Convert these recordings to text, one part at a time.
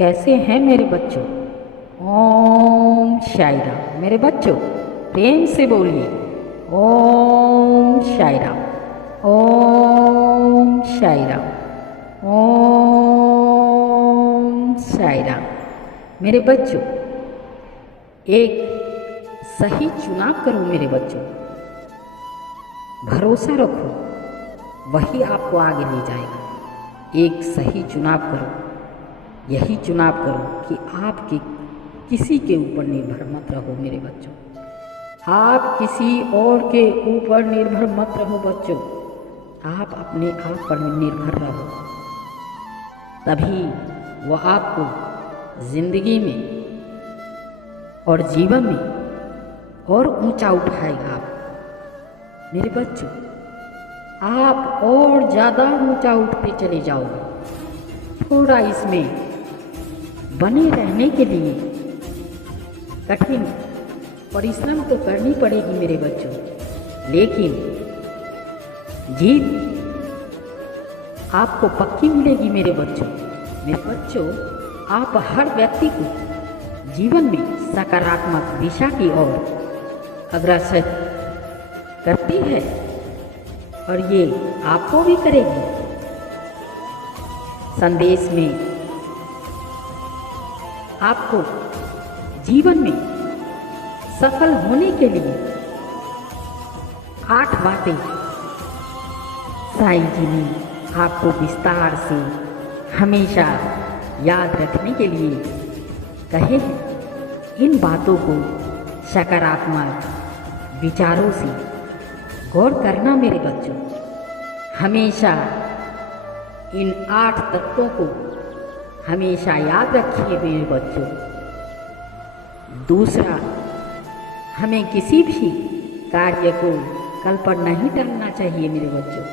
कैसे हैं मेरे बच्चों। ओम साई राम। मेरे बच्चों प्रेम से बोलिए ओम साई राम, ओम साई राम, ओम साई राम। मेरे बच्चों एक सही चुनाव करो मेरे बच्चों, भरोसा रखो वही आपको आगे ले जाएगा। एक सही चुनाव करो, यही चुनाव करो कि आपके किसी के ऊपर निर्भर मत रहो मेरे बच्चों। आप किसी और के ऊपर निर्भर मत रहो बच्चों, आप अपने आप पर निर्भर रहो, तभी वो आपको जिंदगी में और जीवन में और ऊंचा उठाएगा। आप मेरे बच्चों आप और ज़्यादा ऊंचा उठते चले जाओगे। थोड़ा इसमें बने रहने के लिए कठिन परिश्रम तो करनी पड़ेगी मेरे बच्चों, लेकिन जीत आपको पक्की मिलेगी मेरे बच्चों। मेरे बच्चों आप हर व्यक्ति को जीवन में सकारात्मक दिशा की ओर अग्रसर करती है और ये आपको भी करेगी। संदेश में आपको जीवन में सफल होने के लिए 8 बातें साईं जी ने आपको विस्तार से हमेशा याद रखने के लिए कहे हैं। इन बातों को सकारात्मक विचारों से गौर करना मेरे बच्चों। हमेशा इन 8 तत्वों को हमेशा याद रखिए मेरे बच्चों। दूसरा, हमें किसी भी कार्य को कल पर नहीं टालना चाहिए मेरे बच्चों,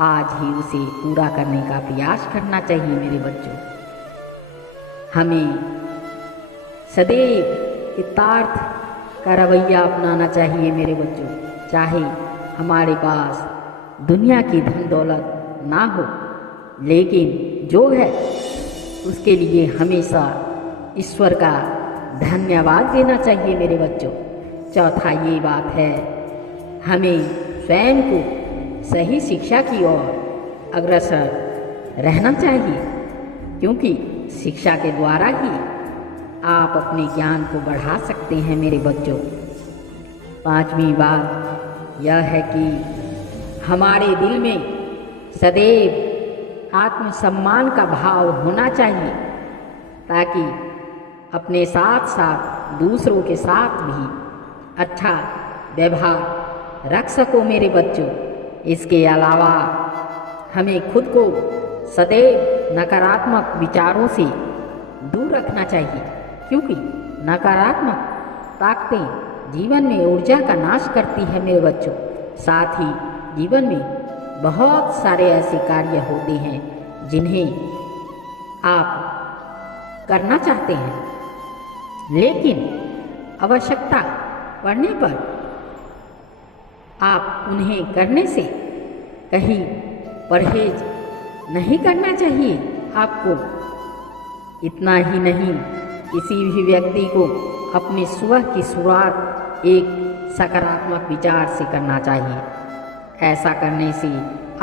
आज ही उसे पूरा करने का प्रयास करना चाहिए मेरे बच्चों। हमें सदैव हितार्थ का रवैया अपनाना चाहिए मेरे बच्चों। चाहे हमारे पास दुनिया की धन दौलत ना हो, लेकिन जो है उसके लिए हमेशा ईश्वर का धन्यवाद देना चाहिए मेरे बच्चों। चौथा ये बात है, हमें स्वयं को सही शिक्षा की ओर अग्रसर रहना चाहिए, क्योंकि शिक्षा के द्वारा ही आप अपने ज्ञान को बढ़ा सकते हैं मेरे बच्चों। 5वीं बात यह है कि हमारे दिल में सदैव आत्मसम्मान का भाव होना चाहिए, ताकि अपने साथ साथ दूसरों के साथ भी अच्छा व्यवहार रख सको मेरे बच्चों। इसके अलावा हमें खुद को सदैव नकारात्मक विचारों से दूर रखना चाहिए, क्योंकि नकारात्मक ताकतें जीवन में ऊर्जा का नाश करती है मेरे बच्चों। साथ ही जीवन में बहुत सारे ऐसे कार्य होते हैं जिन्हें आप करना चाहते हैं, लेकिन आवश्यकता पड़ने पर आप उन्हें करने से कहीं परहेज नहीं करना चाहिए आपको। इतना ही नहीं, किसी भी व्यक्ति को अपनी सुबह की शुरुआत एक सकारात्मक विचार से करना चाहिए। ऐसा करने से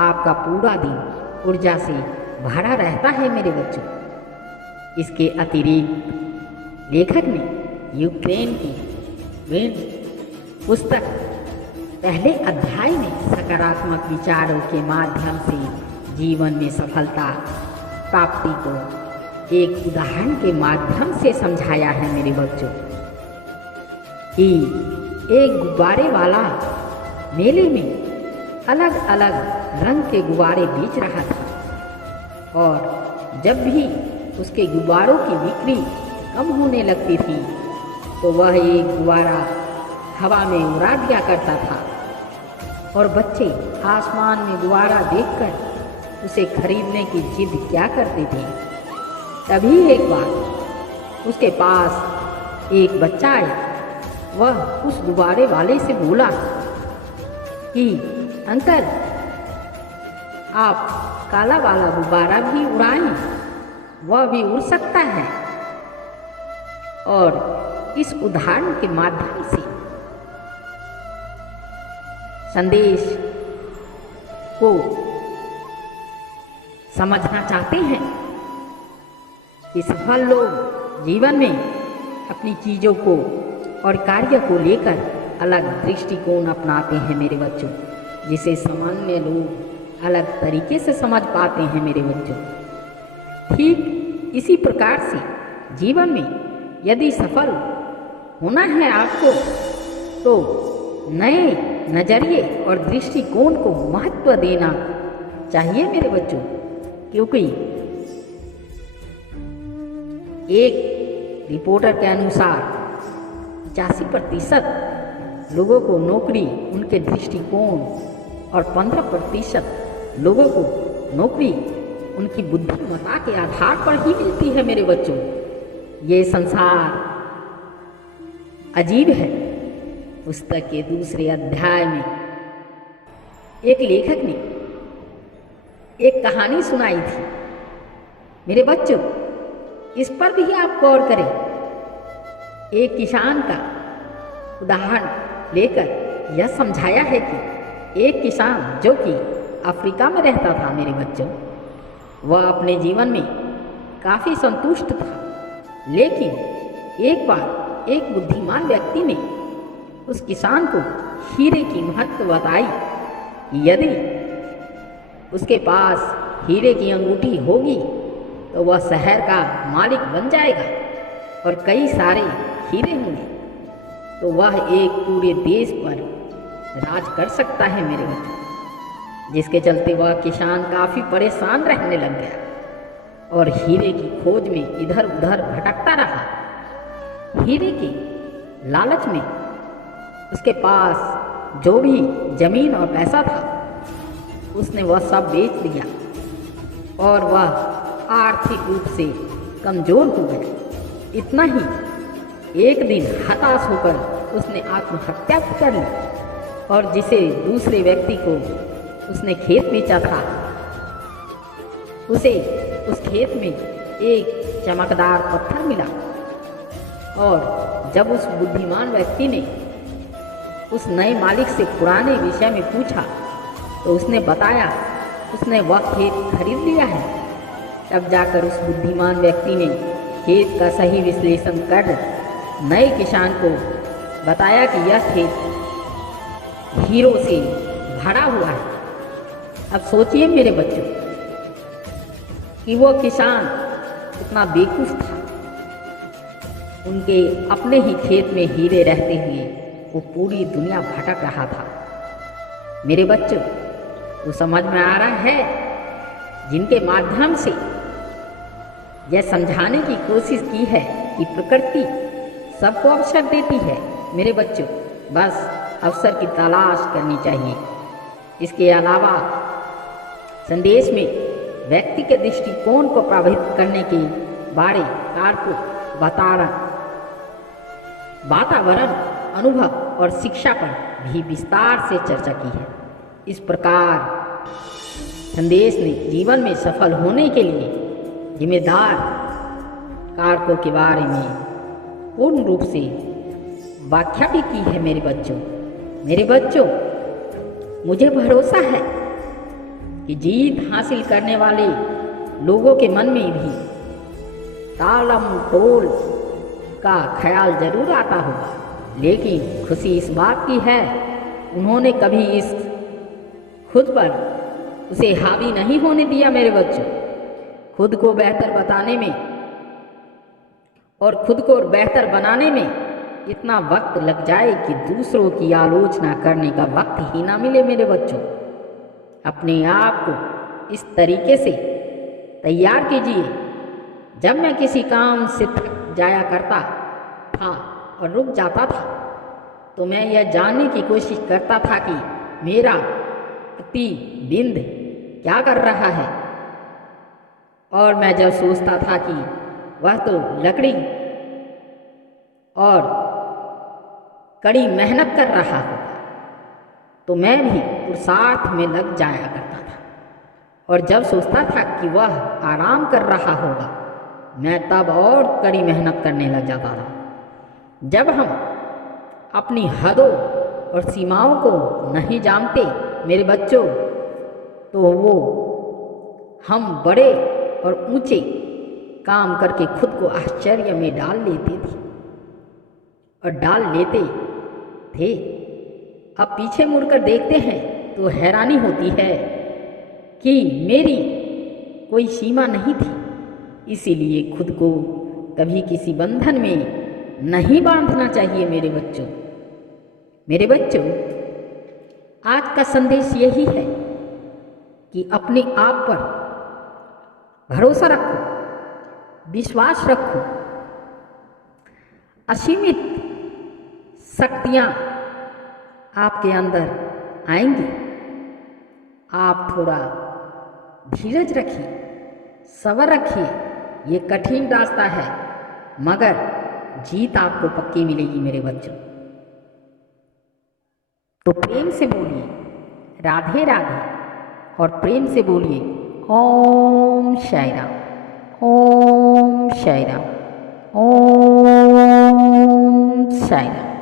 आपका पूरा दिन ऊर्जा से भरा रहता है मेरे बच्चों। इसके अतिरिक्त लेखक ने यूक्रेन की पुस्तक पहले अध्याय में सकारात्मक विचारों के माध्यम से जीवन में सफलता प्राप्ति को एक उदाहरण के माध्यम से समझाया है मेरे बच्चों। कि एक गुब्बारे वाला मेले में अलग अलग रंग के गुब्बारे बेच रहा था, और जब भी उसके गुब्बारों की बिक्री कम होने लगती थी तो वह एक गुब्बारा हवा में उड़ा दिया करता था, और बच्चे आसमान में गुब्बारा देखकर उसे खरीदने की जिद क्या करते थे। तभी एक बार उसके पास एक बच्चा आया। वह उस गुब्बारे वाले से बोला कि अंकल, आप काला वाला गुब्बारा भी उड़ाएं। वह भी उड़ सकता है। और इस उदाहरण के माध्यम से संदेश को समझना चाहते हैं कि सफल लोग जीवन में अपनी चीज़ों को और कार्य को लेकर अलग दृष्टिकोण अपनाते हैं मेरे बच्चों, जिसे सामान्य लोग अलग तरीके से समझ पाते हैं मेरे बच्चों। ठीक इसी प्रकार से जीवन में यदि सफल होना है आपको तो नए नज़रिए और दृष्टिकोण को महत्व देना चाहिए मेरे बच्चों, क्योंकि एक रिपोर्टर के अनुसार 85% लोगों को नौकरी उनके दृष्टिकोण और 15% लोगों को नौकरी उनकी बुद्धिमत्ता के आधार पर ही मिलती है मेरे बच्चों। ये संसार अजीब है। पुस्तक के दूसरे अध्याय में एक लेखक ने एक कहानी सुनाई थी मेरे बच्चों, इस पर भी आप गौर करें। एक किसान का उदाहरण लेकर यह समझाया है कि एक किसान जो कि अफ्रीका में रहता था मेरे बच्चों, वह अपने जीवन में काफ़ी संतुष्ट था। लेकिन एक बार एक बुद्धिमान व्यक्ति ने उस किसान को हीरे की महत्व बताई कि यदि उसके पास हीरे की अंगूठी होगी तो वह शहर का मालिक बन जाएगा और कई सारे हीरे होंगे तो वह एक पूरे देश पर राज कर सकता है मेरे बच्चों। जिसके चलते वह किसान काफ़ी परेशान रहने लग गया और हीरे की खोज में इधर उधर भटकता रहा। हीरे के लालच में उसके पास जो भी जमीन और पैसा था उसने वह सब बेच दिया और वह आर्थिक रूप से कमज़ोर हो गया। इतना ही एक दिन हताश होकर उसने आत्महत्या कर ली और जिसे दूसरे व्यक्ति को उसने खेत बेचा था उसे उस खेत में एक चमकदार पत्थर मिला और जब उस बुद्धिमान व्यक्ति ने उस नए मालिक से पुराने विषय में पूछा तो उसने बताया उसने वह खेत खरीद लिया है। तब जाकर उस बुद्धिमान व्यक्ति ने खेत का सही विश्लेषण कर नए किसान को बताया कि यह खेत हीरों से भरा हुआ है। अब सोचिए मेरे बच्चों कि वो किसान कितना बेवकूफ़ था। उनके अपने ही खेत में हीरे रहते हुए वो पूरी दुनिया भटक रहा था। मेरे बच्चों वो समझ में आ रहा है, जिनके माध्यम से यह समझाने की कोशिश की है कि प्रकृति सबको अवसर देती है मेरे बच्चों, बस अवसर की तलाश करनी चाहिए। इसके अलावा संदेश में व्यक्ति के दृष्टिकोण को प्रभावित करने के बारे कारकों वातावरण, अनुभव और शिक्षा पर भी विस्तार से चर्चा की है। इस प्रकार संदेश ने जीवन में सफल होने के लिए जिम्मेदार कारकों के बारे में पूर्ण रूप से व्याख्या भी की है मेरे बच्चों। मेरे बच्चों मुझे भरोसा है कि जीत हासिल करने वाले लोगों के मन में भी तालम टोल का ख्याल जरूर आता होगा, लेकिन खुशी इस बात की है उन्होंने कभी इस खुद पर उसे हावी नहीं होने दिया मेरे बच्चों। खुद को बेहतर बताने में और खुद को बेहतर बनाने में इतना वक्त लग जाए कि दूसरों की आलोचना करने का वक्त ही ना मिले मेरे बच्चों। अपने आप को इस तरीके से तैयार कीजिए। जब मैं किसी काम से थक जाया करता था और रुक जाता था तो मैं यह जानने की कोशिश करता था कि मेरा प्रतिबिंब क्या कर रहा है, और मैं जब सोचता था कि वह तो लकड़ी और कड़ी मेहनत कर रहा होगा तो मैं भी पुरुषार्थ में लग जाया करता था, और जब सोचता था कि वह आराम कर रहा होगा मैं तब और कड़ी मेहनत करने लग जाता था। जब हम अपनी हदों और सीमाओं को नहीं जानते मेरे बच्चों, तो वो हम बड़े और ऊंचे काम करके खुद को आश्चर्य में डाल लेते थे और डाल लेते थे। अब पीछे मुड़कर देखते हैं तो हैरानी होती है कि मेरी कोई सीमा नहीं थी। इसीलिए खुद को कभी किसी बंधन में नहीं बांधना चाहिए मेरे बच्चों। मेरे बच्चों, आज का संदेश यही है कि अपने आप पर भरोसा रखो, विश्वास रखो। असीमित शक्तियाँ आपके अंदर आएंगी। आप थोड़ा धीरज रखिए, सब्र रखिए। ये कठिन रास्ता है, मगर जीत आपको पक्की मिलेगी मेरे बच्चों। तो प्रेम से बोलिए राधे राधे, और प्रेम से बोलिए ओम साई राम, ओम साई राम, ओम साई राम।